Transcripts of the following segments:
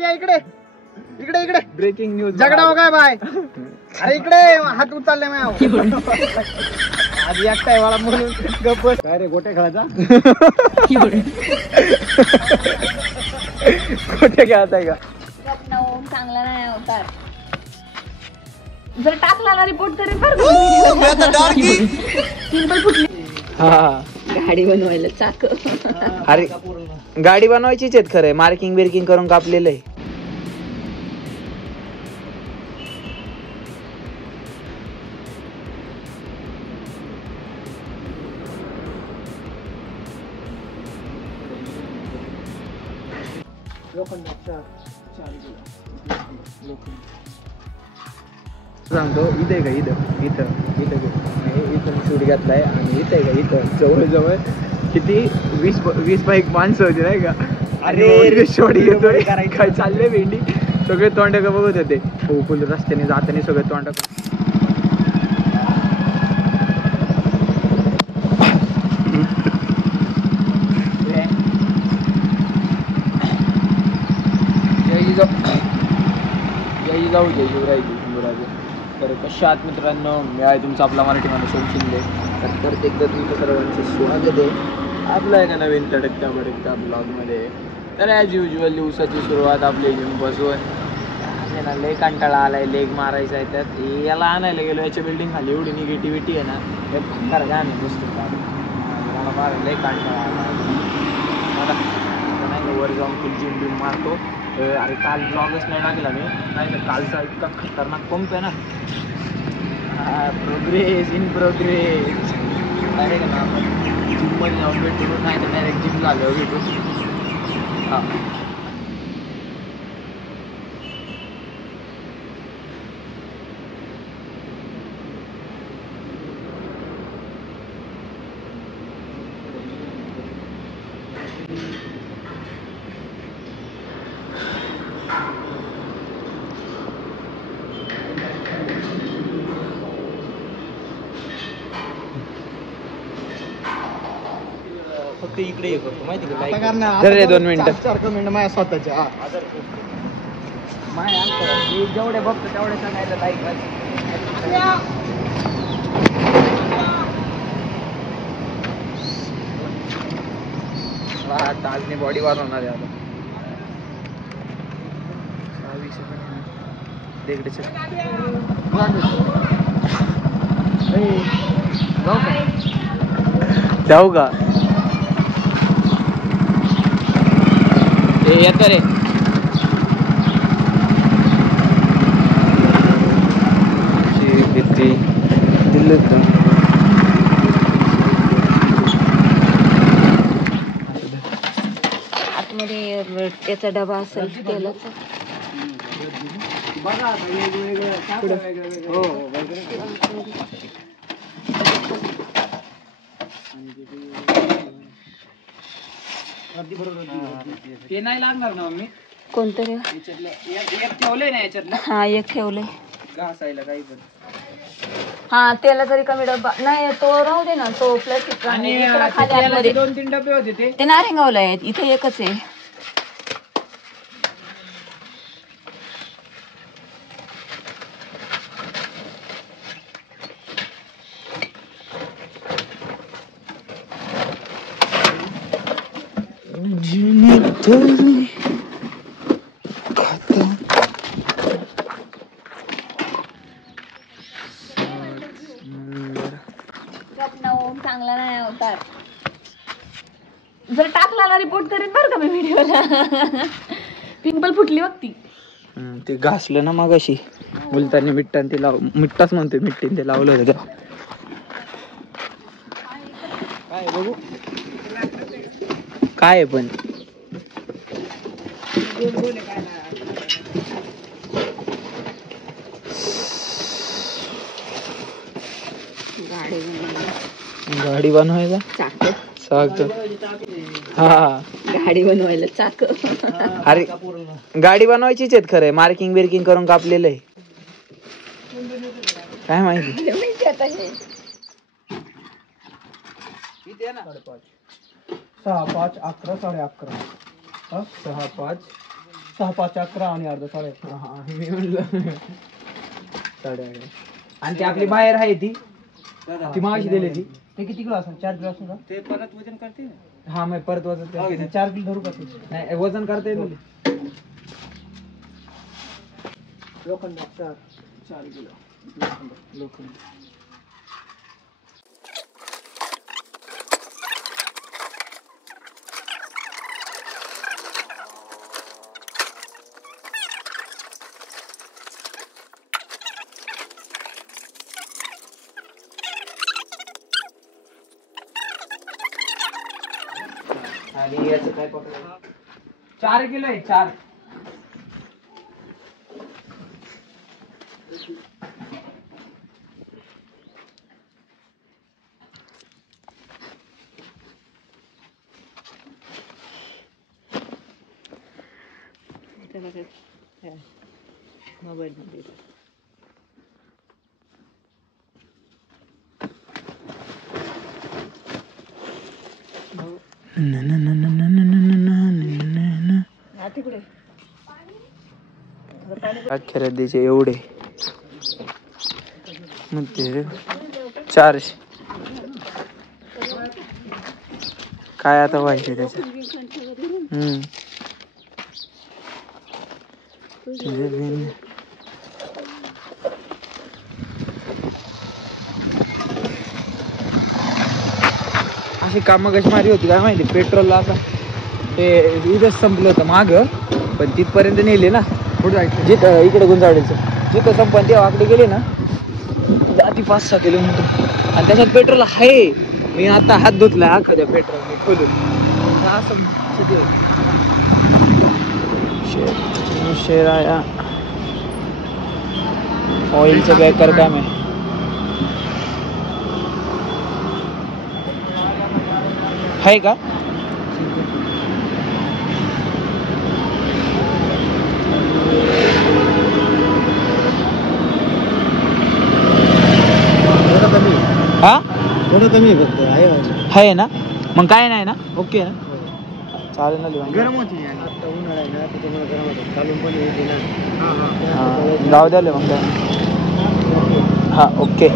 घ्या इकडे इकडे इकडे. Breaking news. झगडा हो काय बाय. अरे इकडे हात उचलले मी आधी एकटाय मला म्हणून गप्प. काय रे गोट्या खेळायचा. गोट्या खेळताय का? चांगला नाही अवतार. जर टाकला रिपोर्ट करेल हा. गाडी बनवायला चाक. अरे गाडी बनवायचीच आहेत खरं. मार्किंग बिर्किंग करून कापलेलं आहे. सांगतो इथे का इथं इथं इथं इथं शूट घातलाय आणि इथे का इथं जवळ किती 20 माणसं होती नाही का. अरे शॉट घेतोय काय चाललंय भेंडी. सगळे तोंड का बघत होते. हो फुल रस्त्याने जाताना सगळे तोंड. जय शिवराज. तर कशा आहात मित्रांनो. मी आहे तुमचा आपला मराठी माणूस ओम शिंदे. तर एकदा तुमचं सर्वांचं स्वागत आहे आपल्या एका नवीन तडकत्या ब्लॉगमध्ये. तर ॲज युजल दिवसाची सुरुवात आपली जिमपासून. ना लेग कंटाळा आलाय. लेग मारायचा आहे. त्यात याला आणायला गेलो. याच्या बिल्डिंग खाली एवढी निगेटिव्हिटी आहे ना. हे फक्कार का नाही पुस्तक मला मारा लेग कंटाळा आला. नाही वर जाऊन फुल जिम मारतो. अरे काल ब्लॉगच नाही टाकला मी. नाही तर कालचा इतका खतरनाक पंप आहे ना. Progress in progress. आहे का ना आपण जिममध्ये जाऊन भेटून नाही तर डायरेक्ट जिम झाल्यावर भेटून. हां फक्त इकडे हे करतो माहिती का. रे 2 मिनिटं 4 कमेंट माझ्या स्वतःच्या. मी जेवढे बघतो तेवढे सांगायचं लाईक. आजने बॉडी वाढवणार आहे आता. 20 जाऊ का. येतं रे. किती दिलं आतमध्ये त्याचा डबा असेल तेलाचा. बघा ते नाही लागणार ना मम्मी. कोणतरी एक ठेवलंय ना याच्यातलं. हा एक ठेवलंय घासायला काही पण. हा त्याला तरी कमी डब्बा नाही. तो राहू दे ना. तो प्लास्टिक आणि खाली आतमध्ये 2-3 डबे होते ते नारेगावला आहेत. इथे एकच आहे. चांगला नाही अवतार. जर टाकला रिपोर्ट करेन बरं का मी व्हिडिओला. पिंपल फुटली बघ ते घासलं ना मगाशी मुलतानी मिठ्ठान ते मिठ्ठाच म्हणतोय मिठ्ठीन ते लावलं होतं. काय बघू काय पण गाडी बनवायला चाक. हा गाडी बनवायला चाक. अरे गाडी बनवायचीच आहेत खरं. मार्किंग बिर्किंग करून कापलेलं आहे. काय माहिती. 6, 5, 11, 11:30. 6, 5, 6, 5, 11 आणि अर्धा 11:30. हा मी म्हणलं 11:30. आणि ती आपली बाहेर आहे ती मागाशी दिली ती ते किती किलो असेल? 4 किलो असेल का? ते परत वजन करते ना. हा मग परत वजन करते. 4 किलो धरू का ते? नाही वजन करता येईल लोखंड 4 किलो लोखंड. आणि याचं काय पकडलं 4 किलो आहे 4. मोबाईल तिकडे खरेदीचे एवढे म्हणते 400. काय आता व्हायचे त्याच्या अशी कामं कशी मारी होती काय माहिती. पेट्रोलला आता ते इथंच संपलं होतं माग पण तिथपर्यंत नेले ना. कुठं जायचं? जिथं इकडे गुंजावडीचं जिथं संपन ते वाकडे गेले ना जाती 5-6 किलोमीटर आणि त्याच्यात पेट्रोल आहे. मी आता हात धुतलाय अख्खा पेट्रोल मी खोलून असं शेराया ऑइलचं बॅकर काम आहे. आहे का? हा थोडं कमी फक्त आहे ना. मग काय नाही ना. ओके ना चालेल ना. गरम होती आता उन्हाळा आहे ना त्याच्यामुळे गरम होतं. चालून पण येते ना. जाऊ द्याले मग काय. हा ओके.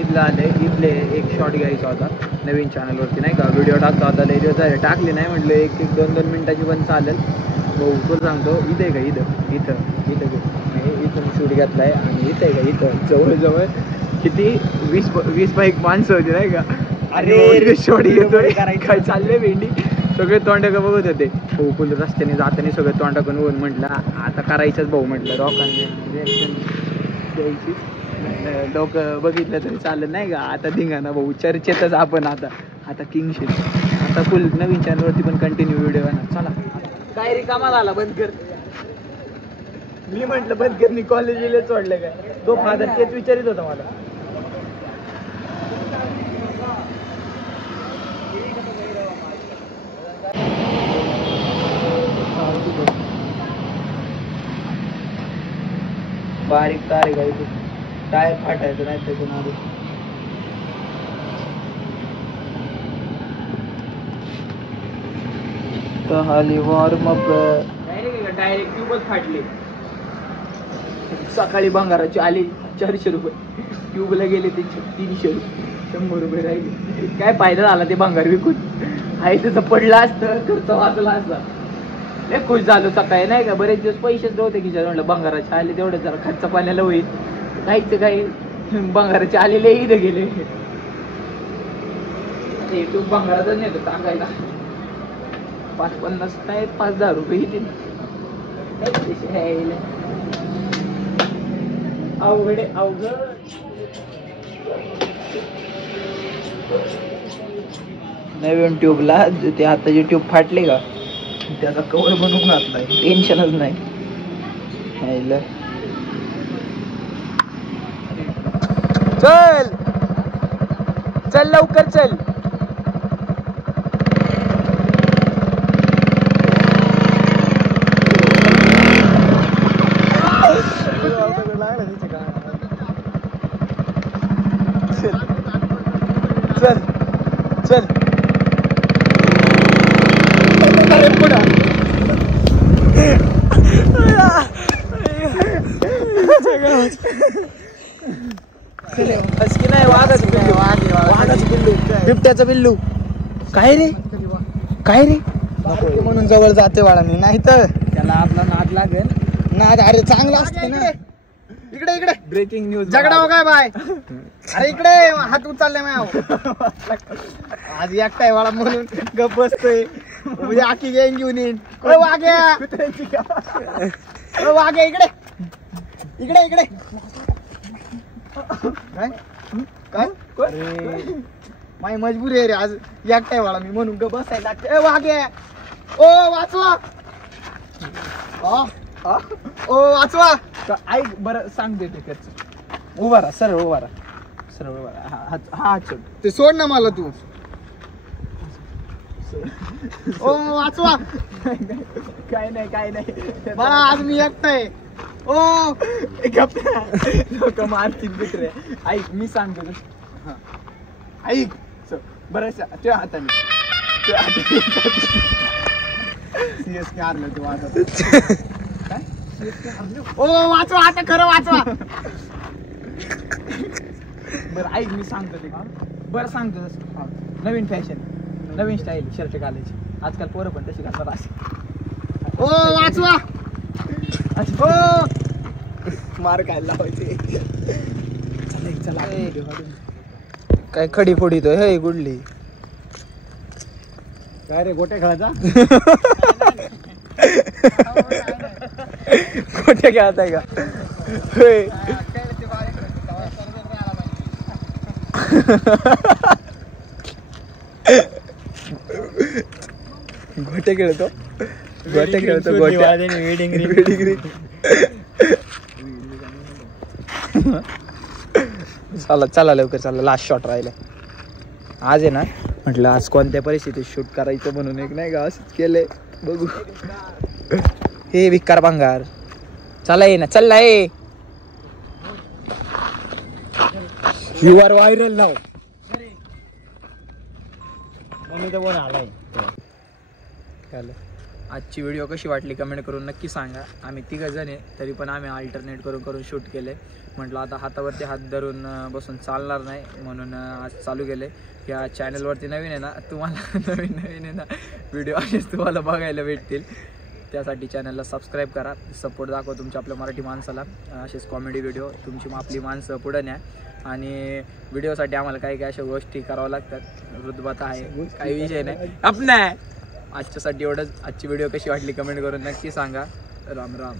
इथलं आले इथले एक शॉट घ्यायचा होता नवीन चॅनलवरती नाही का. व्हिडिओ टाकता होता लय दिवस झाले टाकली नाही म्हटलं 1-2 मिनिटाची पण चालेल. भाऊ तुला सांगतो इथं आहे का इथं शूट घेतलाय आणि इथं आहे का इथं जवळजवळ किती 20-22 माणसं होती नाही का. अरे शॉट घेतोय काय चाललंय भेंडी. सगळे तोंडाकडे बघत होते. भाऊ फुल रस्त्याने जाताना सगळे तोंडाकडून होऊन म्हटलं आता करायचंच भाऊ म्हटलं. रॉकांनी रिॲक्शन द्यायची. लोक बघितलं तरी चालत नाही का. आता धिंगाणा भाऊ चर्चेतच आपण आता किंगशिप आता फुल नवीन चॅनलवरती पण कंटिन्यू व्हिडिओ आहे ना. चला काय रिकामा झाला बंद कर. मी म्हटलं बंद कर. मी कॉलेजला सोडलं काय तो फादर तेच विचारित होता मला. बारीक तार आहे का टायर फाटायचं नाही त्याच्या नादी. हाली वॉर्मअप डायरेक्ट ट्यूबच फाटली. सकाळी भंगाराची आली 400 रुपये. ट्यूबला गेले ते 300 रुपये 100 रुपये राहिले. काय फायदा झाला ते भंगार विकून. आहे त्याचं पडलं असतं खर्च वाचला असता. लय खुश झालो सकाळी नाही का. बरेच दिवस पैसेच नव्हते की म्हटलं भंगाराचे आले तेवढे जरा खर्च पाण्याला होईल. काहीच काही भंगाराचे आलेले इथं गेले. ट्यूब भंगारातच नेतो टाकायला. 5-50 नाही 5-10 रुपये येतील. अवघड अवघड. नवीन ट्यूबला ते आताची ट्यूब फाटली का त्याचा कवर बनवून घातलाय. टेन्शनच नाही. चल चल लवकर चल. चल चल पुढं बिबट्याचं पिल्लू. काय रे काय रे म्हणून जवळ जाते बाळा मी, नाही तर त्याला आपला नाद लागेल. नाद. अरे चांगला असते ना. इकडे इकडे ब्रेकिंग न्यूज. झगडा हो काय बाय. अरे इकडे हात उचलले मी. आज एकटाय वाळा म्हणून गप बसतोय. उद्या आखी गँग घेऊन येईन. वाघ्या वाघ्या इकडे इकडे इकडे. काय काय अरे माझी मजबुरी आहे रे, आज एकटाय वाळा मी म्हणून गप बसायला लागते. वाघ्या ओ वाचवा. ओ वाचवा. ऐक बरं सांगते ते त्याच. उभा राहा सरळ उभा राहा सरळ उभा राहा. हा चल ते सोड ना मला तू. ओ वाचवा. काय नाही बाळा आज मी एकटाय. ओ लोक मारतील मित्र. ऐक मी सांगतो तसं. ऐक बरं तुझ्या हाताने सीएसके हारलं तू आता. ओ वाचवा आता खरं वाचवा. बरं ऐक मी सांगतो ते. बरं सांगतो तसं. नवीन फॅशन नवीन स्टाईल शर्ट घालायची. आजकाल पोरं पण तशी घालतात असे. ओ वाचवा. ओ मार काय लावायचे. चला काय खडी फोडीतोय हे गुडली. काय रे गोट्या खेळायचा. गोट्या खेळताय का. होय गोट्या खेळतो गोट्या. चला लवकर चला. लास्ट शॉट राहिला आज आहे ना. म्हटलं आज कोणत्या परिस्थितीत शूट करायचं म्हणून एक नाही का असंच केलंय. बघू. हे भिकार भांगार चला ये ना. चल ये. यू आर व्हायरल नाव. आजची व्हिडिओ कशी वाटली कमेंट करून नक्की सांगा. आम्ही 3 जण आहे तरी पण आम्ही अल्टरनेट करून शूट केले. म्हटलं आता हातावरती हात धरून बसून चालणार नाही म्हणून आज चालू केले. या चॅनलवरती नवीन आहे ना तुम्हाला नवीन आहे ना व्हिडिओ असेच तुम्हाला बघायला भेटतील. त्यासाठी चॅनलला सबस्क्राईब करा. सपोर्ट दाखवा तुमच्या आपल्या मराठी माणसाला. असेच कॉमेडी व्हिडिओ तुमची आपली माणसं पुढे न्या. आणि व्हिडिओसाठी आम्हाला काही काही अशा गोष्टी कराव्या लागतात. रुतबात आहे काही विषय नाही आपल्या. आजच्यासाठी एवढंच. आजची व्हिडिओ कशी वाटली कमेंट करून नक्की सांगा. राम राम.